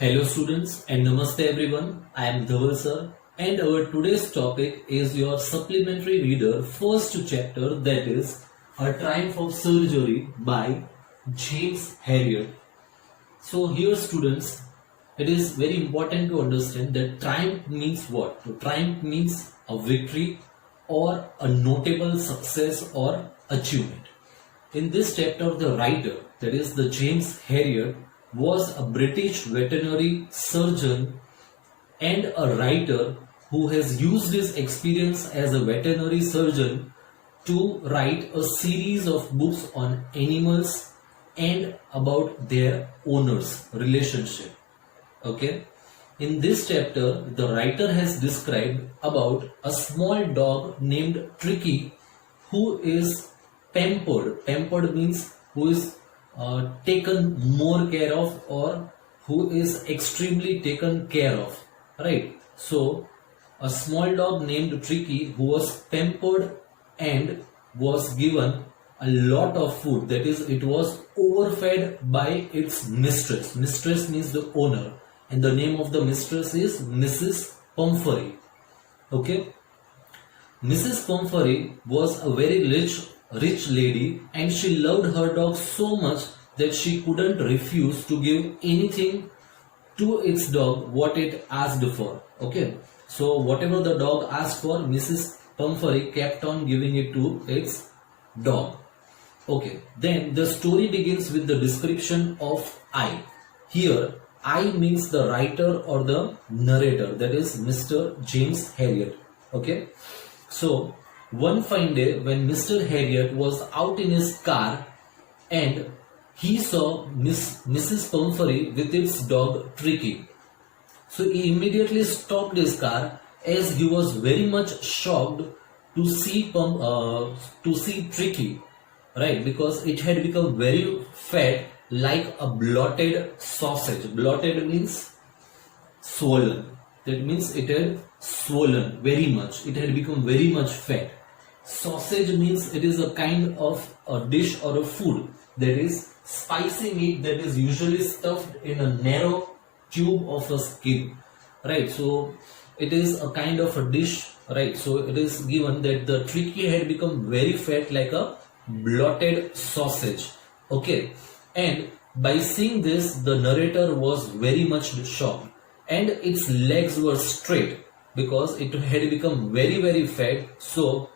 Hello students and namaste everyone. I am Dhaval sir and our today's topic is your supplementary reader first chapter, that is A Triumph of Surgery by James Herriot. So here students, it is very important to understand that triumph means what? So triumph means a victory or a notable success or achievement. In this chapter, the writer, that is the James Herriot, was a British veterinary surgeon and a writer who has used his experience as a veterinary surgeon to write a series of books on animals and about their owners' relationship. Okay. In this chapter, the writer has described about a small dog named Tricky who is pampered. Pampered means who is taken more care of or who is extremely taken care of, right? So a small dog named Tricky who was pampered and was given a lot of food, that is it was overfed by its mistress. Mistress means the owner and the name of the mistress is Mrs. Pumphrey. Okay, Mrs. Pumphrey was a very rich lady and she loved her dog so much that she couldn't refuse to give anything to its dog what it asked for. Okay, so whatever the dog asked for, Mrs. Pumphrey kept on giving it to its dog. Okay, then the story begins with the description of I. Here I means the writer or the narrator, that is Mr. James Herriot. Okay, so one fine day when Mr. Herriot was out in his car and he saw Mrs. Pumphrey with its dog Tricky. So he immediately stopped his car as he was very much shocked to see Tricky, right? Because it had become very fat like a bloated sausage. Bloated means swollen. That means it had swollen very much. It had become very much fat. Sausage means it is a kind of a dish or a food that is spicy meat that is usually stuffed in a narrow tube of a skin, right? So it is a kind of a dish, right? So it is given that the Tricky had become very fat like a bloated sausage. Okay, and by seeing this the narrator was very much shocked and its legs were straight because it had become very fat, so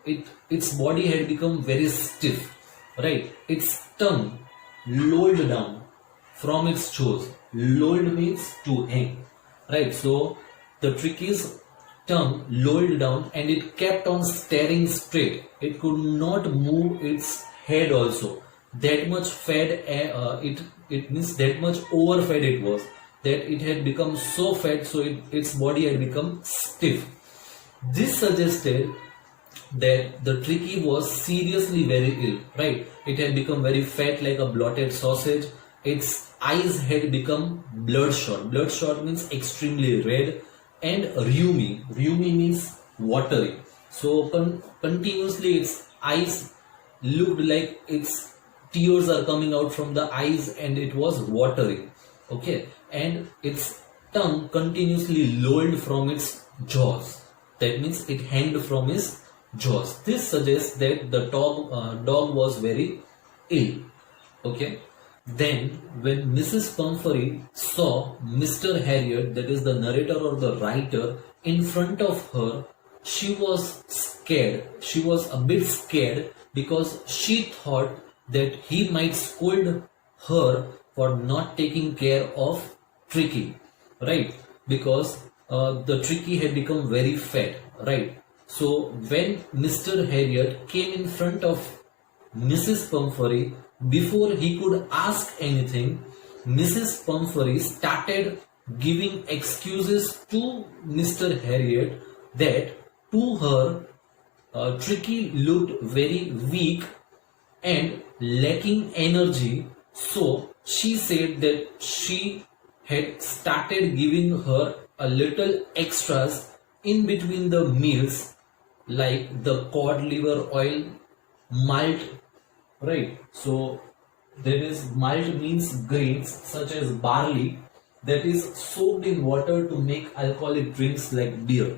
its body had become very stiff, right? Its tongue lolled down from its jaws. Lolled means to hang, right? So the Tricky's tongue lolled down and it kept on staring straight. It could not move its head also. That much fat, it means that much overfed it was, that it had become so fat, so its body had become stiff. This suggested that the Tricky was seriously very ill, right? It had become very fat like a bloated sausage. Its eyes had become bloodshot. Bloodshot means extremely red, and rheumy. Rheumy means watery. So continuously its eyes looked like its tears are coming out from the eyes and it was watery. Okay, and its tongue continuously lolled from its jaws. That means it hanged from its jaws. This suggests that the dog was very ill. Okay. Then when Mrs. Pumphrey saw Mr. Herriot, that is the narrator or the writer, in front of her, she was scared. She was a bit scared because she thought that he might scold her for not taking care of Tricky, right? Because the Tricky had become very fat, right? So when Mr. Herriot came in front of Mrs. Pumphrey, before he could ask anything, Mrs. Pumphrey started giving excuses to Mr. Herriot that to her Tricky looked very weak and lacking energy, so she said that she had started giving her a little extras in between the meals, like the cod liver oil, malt, right? So there is malt means grains such as barley, that is soaked in water to make alcoholic drinks like beer.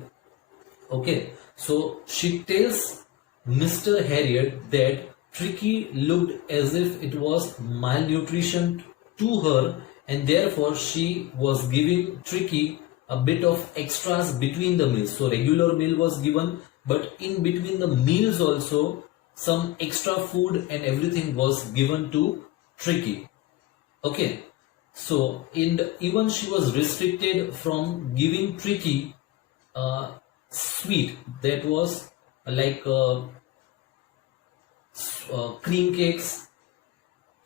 Okay, so she tells Mr. Herriot that Tricky looked as if it was malnutrition to her, and therefore she was giving Tricky a bit of extras between the meals. So regular meal was given, but in between the meals also some extra food and everything was given to Tricky. Okay, so even she was restricted from giving Tricky sweet, that was like cream cakes,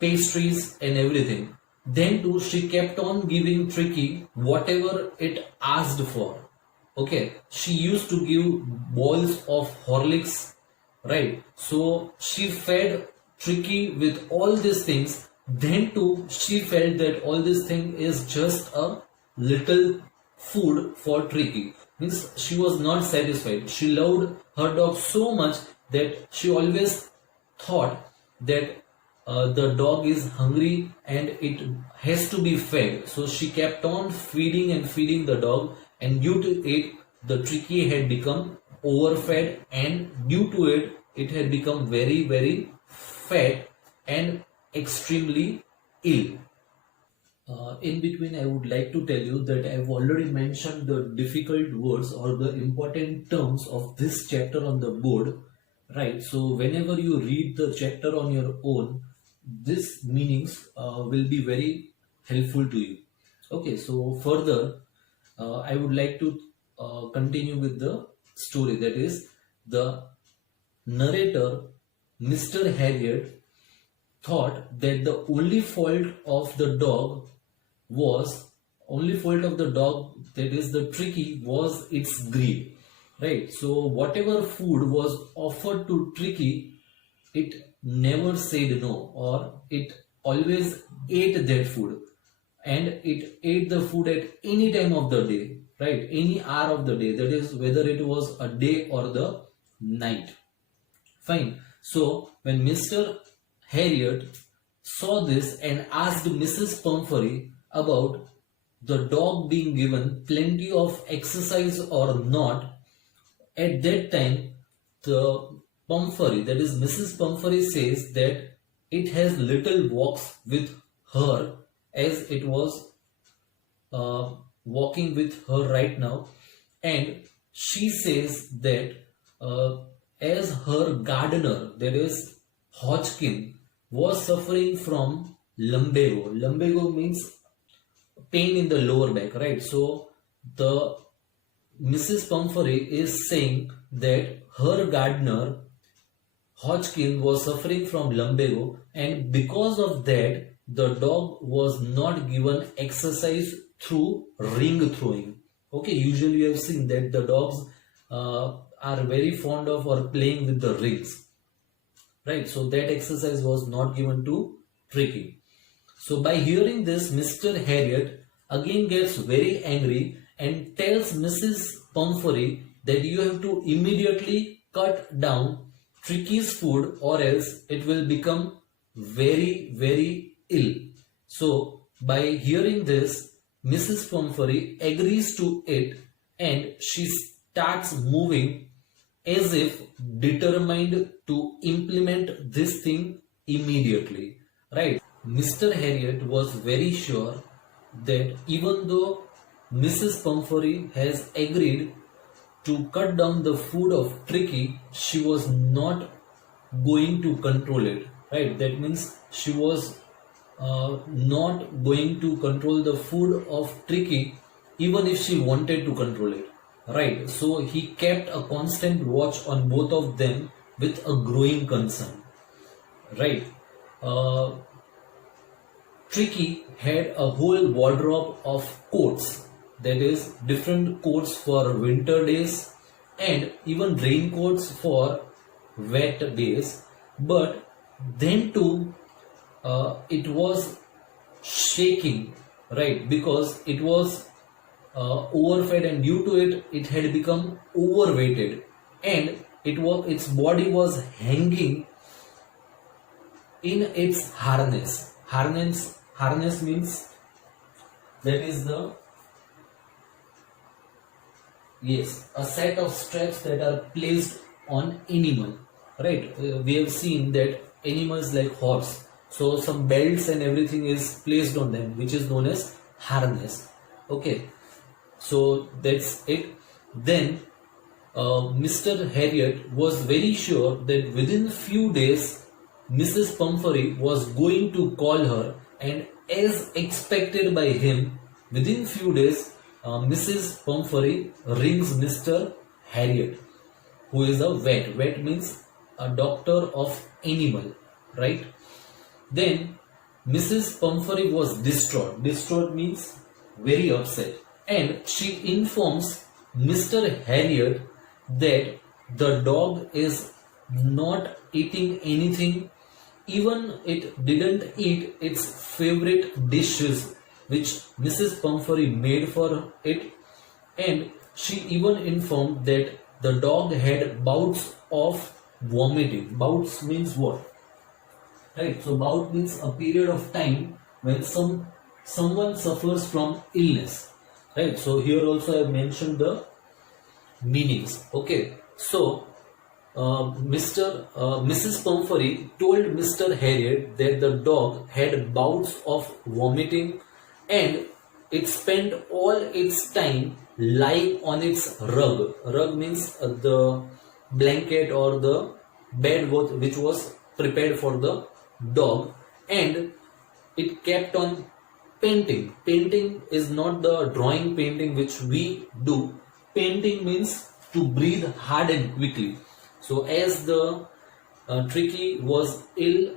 pastries and everything. Then too she kept on giving Tricky whatever it asked for. Okay, she used to give bowls of Horlicks, right? So she fed Tricky with all these things. Then too she felt that all this thing is just a little food for Tricky. Means she was not satisfied. She loved her dog so much that she always thought that the dog is hungry and it has to be fed. So she kept on feeding and feeding the dog, and due to it, the Tricky had become overfed, and due to it, it had become very, very fat and extremely ill. In between, I would like to tell you that I've already mentioned the difficult words or the important terms of this chapter on the board, right? So whenever you read the chapter on your own, these meanings will be very helpful to you. Okay, so further, I would like to continue with the story. That is, the narrator, Mr. Herriot, thought that the only fault of the dog, that is the Tricky, was its greed, right? So whatever food was offered to Tricky, it never said no, or it always ate that food, and it ate the food at any time of the day, right? Any hour of the day, that is whether it was a day or the night. Fine. So when Mr. Herriot saw this and asked Mrs. Pumphrey about the dog being given plenty of exercise or not, at that time the Pumphrey, that is Mrs. Pumphrey, says that it has little walks with her, as it was walking with her right now, and she says that as her gardener, that is Hodgkin, was suffering from lumbago. Lumbago means pain in the lower back, right? So the Mrs. Pumphrey is saying that her gardener Hodgkin was suffering from lumbago, and because of that, the dog was not given exercise through ring throwing. Okay, usually you have seen that the dogs are very fond of or playing with the rings, right? So that exercise was not given to Tricky. So by hearing this, Mr. Herriot again gets very angry and tells Mrs. Pumphrey that you have to immediately cut down Tricky's food, or else it will become very, very ill. So by hearing this, Mrs. Pumphrey agrees to it, and she starts moving as if determined to implement this thing immediately, right? Mr. Herriot was very sure that even though Mrs. Pumphrey has agreed to cut down the food of Tricky, she was not going to control it, right? That means she was not going to control the food of Tricky even if she wanted to control it, right? So he kept a constant watch on both of them with a growing concern, right? Tricky had a whole wardrobe of coats, that is different coats for winter days and even raincoats for wet days, but then too it was shaking, right? Because it was overfed, and due to it, it had become overweighted, and its body was hanging in its harness. Harness means that is the, yes, a set of straps that are placed on animal, right? We have seen that animals like horse, so some belts and everything is placed on them, which is known as harness. Okay, so that's it. Then Mr. Herriot was very sure that within few days Mrs. Pumphrey was going to call her, and as expected by him, within few days Mrs. Pumphrey rings Mr. Herriot, who is a vet. Vet means a doctor of animal, right? Then Mrs. Pumphrey was distraught. Distraught means very upset, and she informs Mr. Herriot that the dog is not eating anything, even it didn't eat its favorite dishes which Mrs. Pumphrey made for it, and she even informed that the dog had bouts of vomiting. Bouts means what? Right, so bout means a period of time when someone suffers from illness. Right, so here also I have mentioned the meanings. Okay, so Mrs. Pumphrey told Mr. Herriot that the dog had bouts of vomiting, and it spent all its time lying on its rug. Rug means the blanket or the bed which was prepared for the dog, and it kept on painting. Painting is not the drawing painting which we do. Painting means to breathe hard and quickly. So as the Tricky was ill,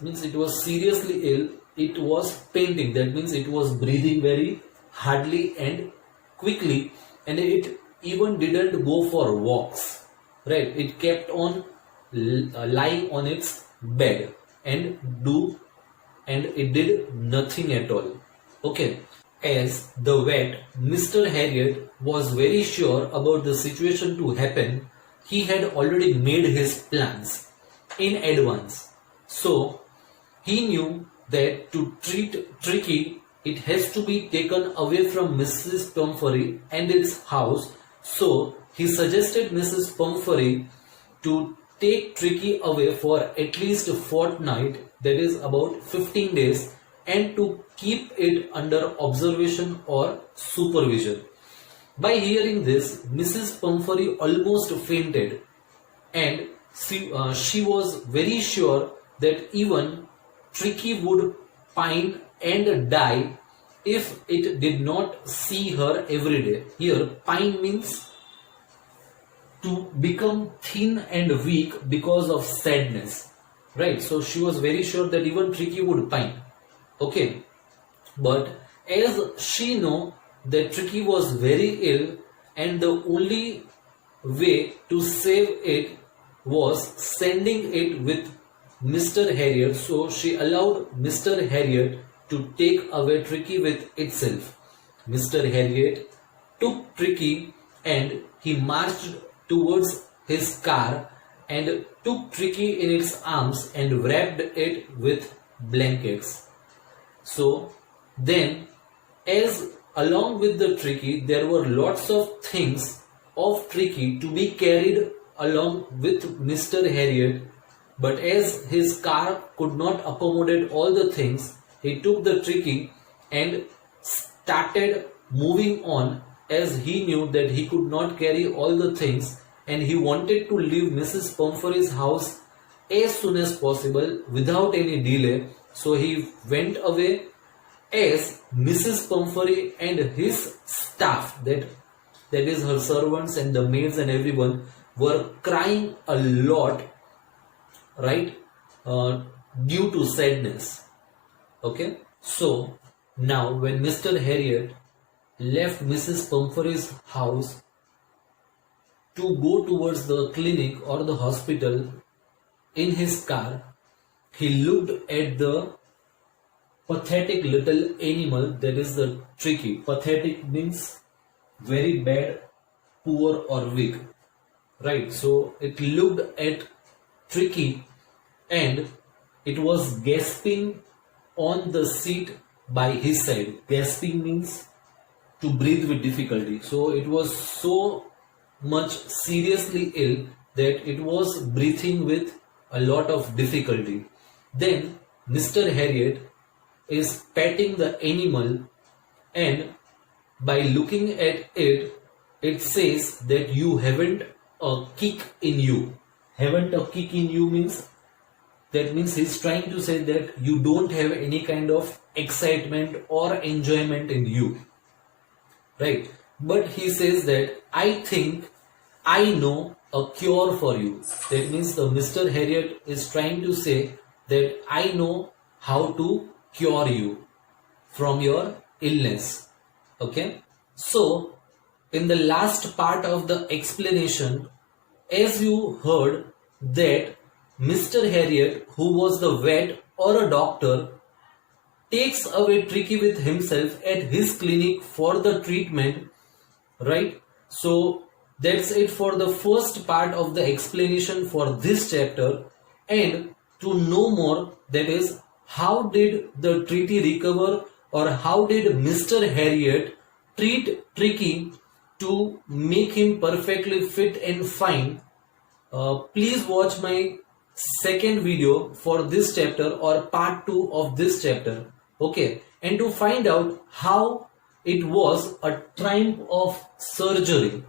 means it was seriously ill, it was painting. That means it was breathing very hardly and quickly, and it even didn't go for walks. Right? It kept on lying on its bed and it did nothing at all. Okay. As the vet, Mr. Herriot was very sure about the situation to happen. He had already made his plans in advance. So he knew that to treat Tricky, it has to be taken away from Mrs. Pumphrey and its house. So he suggested Mrs. Pumphrey to take Tricky away for at least a fortnight, that is about 15 days, and to keep it under observation or supervision. By hearing this, Mrs. Pumphrey almost fainted, and she was very sure that even Tricky would pine and die if it did not see her every day. Here, pine means to become thin and weak because of sadness, right? So she was very sure that even Tricky would pine. Okay, but as she knew that Tricky was very ill and the only way to save it was sending it with Mr. Herriot, so she allowed Mr. Herriot to take away Tricky with itself. Mr. Herriot took Tricky and he marched towards his car and took Tricky in its arms and wrapped it with blankets. So then, as along with the Tricky, there were lots of things of Tricky to be carried along with Mr. Herriot, but as his car could not accommodate all the things, he took the Tricky and started moving on, as he knew that he could not carry all the things and he wanted to leave Mrs. Pumphrey's house as soon as possible without any delay. So he went away, as Mrs. Pumphrey and his staff, that is her servants and the maids and everyone, were crying a lot, right, due to sadness. Okay, so now when Mr. Herriot left Mrs. Pumphrey's house to go towards the clinic or the hospital in his car, he looked at the pathetic little animal, that is the Tricky. Pathetic means very bad, poor or weak, right? So it looked at Tricky and it was gasping on the seat by his side. Gasping means to breathe with difficulty. So it was so much seriously ill that it was breathing with a lot of difficulty. Then Mr. Herriot is petting the animal, and by looking at it, it says that you haven't a kick in you. Haven't a kick in you means, that means he's trying to say that you don't have any kind of excitement or enjoyment in you, right? But he says that I think I know a cure for you. That means the Mr. Herriot is trying to say that I know how to cure you from your illness. Okay, so in the last part of the explanation, as you heard that Mr. Herriot, who was the vet or a doctor, takes away Tricky with himself at his clinic for the treatment, right? So that's it for the first part of the explanation for this chapter. And to know more, that is, how did the treaty recover, or how did Mr. Herriot treat Tricky to make him perfectly fit and fine, please watch my second video for this chapter, or part 2 of this chapter. Okay, and to find out how it was a triumph of surgery,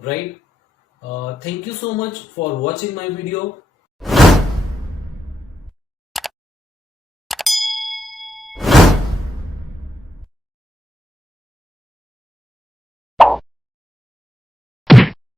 right? Thank you so much for watching my video.